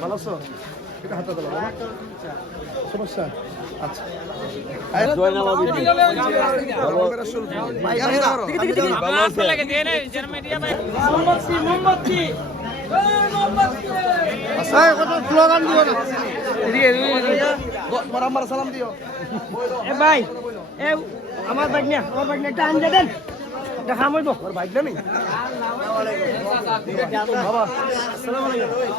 ভালো আছো এটা হাতে বাবা। সমস্যা আচ্ছা দিও আমার সালাম দিও ভাই আমার বাইক একটা আনজা দেন এটা খাম হইব আমার বাইক নেই। বাবা আসসালামু আলাইকুম।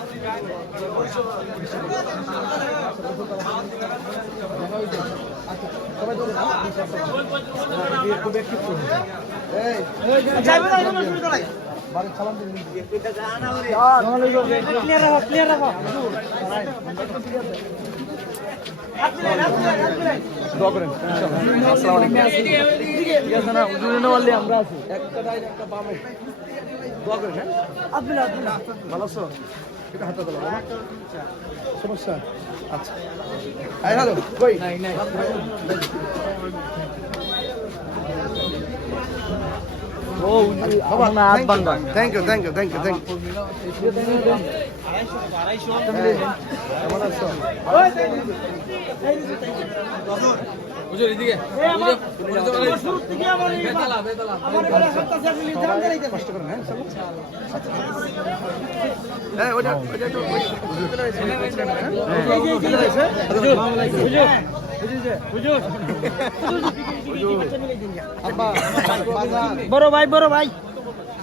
ঠিক আছে না উজুরে নেওয়ালে আমরা আছি। একটা ডাইন একটা বামে। দোয়া করেন হ্যাঁ? আব্দুল্লাহ আব্দুল্লাহ ভালো আছো? এটা হাতে তোলা সমস্যা? আচ্ছা। আই হ্যালো কই? নাই নাই। ও বাবা না হাত বান্ধা। Thank you thank you thank you thank you কেমন আছো? এ এদিকে? শুরু থেকে আমার আমার হাতটা কষ্ট করেন হ্যাঁ হ্যাঁ ওটা ওটা একটু হুজুর হ্যাঁ। হুজুর হুজুর হুজুর বড় ভাই বড় ভাই।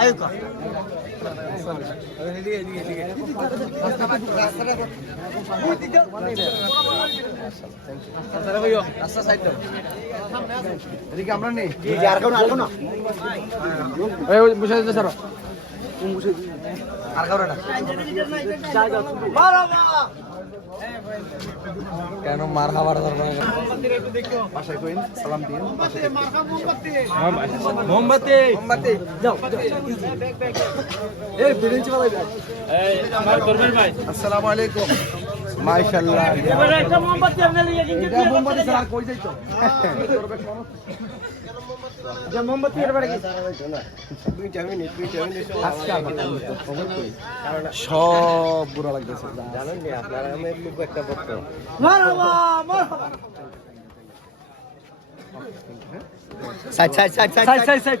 এই নেই বসে স্যার। বসে আর কারও না। কেন মার খাবার দরকার বাসায় কইন সালাম দিন মোমবাতি মোমবাতি। যাও এই বিরিঞ্চি বালাই আসসালামু আলাইকুম। মাশাআল্লাহ। একটা মোমবাতি আপনি লিয়ে কিনতে এটা মোমবাতি স্যার কই যাইতো? যে মোমবাতি এর বাড়ি গেছে আজকে আমার খবর কই? সব বুড়া লাগতেছে। জানেন নি আপনার আমি খুব একটা ভক্ত মারহাবা। মারহাবা side side side side side. Side side.